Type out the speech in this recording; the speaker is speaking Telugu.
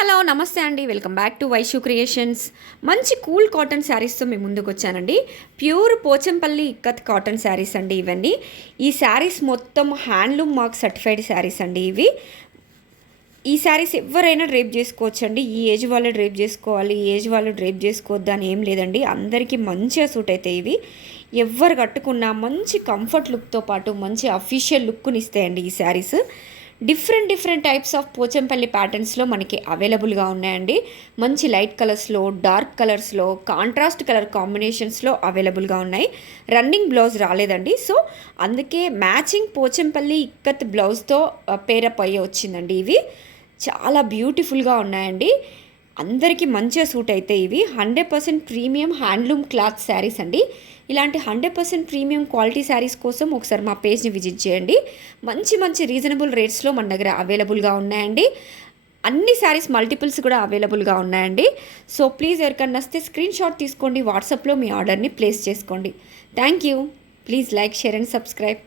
హలో నమస్తే అండి. Welcome back to Vaishu creations. మంచి కూల్ కాటన్ శారీస్తో మీ ముందుకు వచ్చానండి. Pure Pochampally ikat cotton saris అండి ఇవన్నీ. ఈ శారీస్ మొత్తం హ్యాండ్లూమ్ మార్క్ సర్టిఫైడ్ శారీస్ అండి ఇవి. ఈ శారీస్ ఎవరైనా డ్రేప్ చేసుకోవచ్చండి. ఈ ఏజ్ వాళ్ళు డ్రేప్ చేసుకోవాలి, ఈ ఏజ్ వాళ్ళు డ్రేప్ చేసుకోవద్దు అని ఏం లేదండి. అందరికీ మంచిగా సూట్ అవుతాయి ఇవి. ఎవరు కట్టుకున్నా మంచి కంఫర్ట్ లుక్తో పాటు మంచి అఫీషియల్ లుక్ని ఇస్తాయండి ఈ saris. Different types of Pochampally ప్యాటర్న్స్లో మనకి అవైలబుల్గా ఉన్నాయండి. మంచి లైట్ కలర్స్లో, డార్క్ కలర్స్లో, కాంట్రాస్ట్ కలర్ కాంబినేషన్స్లో అవైలబుల్గా ఉన్నాయి. రన్నింగ్ బ్లౌజ్ రాలేదండి, సో అందుకే మ్యాచింగ్ పోచంపల్లి ఇక్కత్ బ్లౌజ్తో పేరప్ అయ్యి వచ్చిందండి. ఇవి చాలా బ్యూటిఫుల్గా ఉన్నాయండి. అందరికీ మంచిగా సూట్ అవుతాయి ఇవి. 100% ప్రీమియం హ్యాండ్లూమ్ క్లాత్ శారీస్ అండి. ఇలాంటి 100% ప్రీమియం క్వాలిటీ శారీస్ కోసం ఒకసారి మా పేజ్ని విజిట్ చేయండి. మంచి రీజనబుల్ రేట్స్లో మన దగ్గర అవైలబుల్గా ఉన్నాయండి. అన్ని శారీస్ మల్టిపుల్స్ కూడా అవైలబుల్గా ఉన్నాయండి. సో ప్లీజ్ ఎవరికన్నా వస్తే స్క్రీన్ షాట్ తీసుకోండి, వాట్సాప్లో మీ ఆర్డర్ని ప్లేస్ చేసుకోండి. Thank you. Please like, share and subscribe.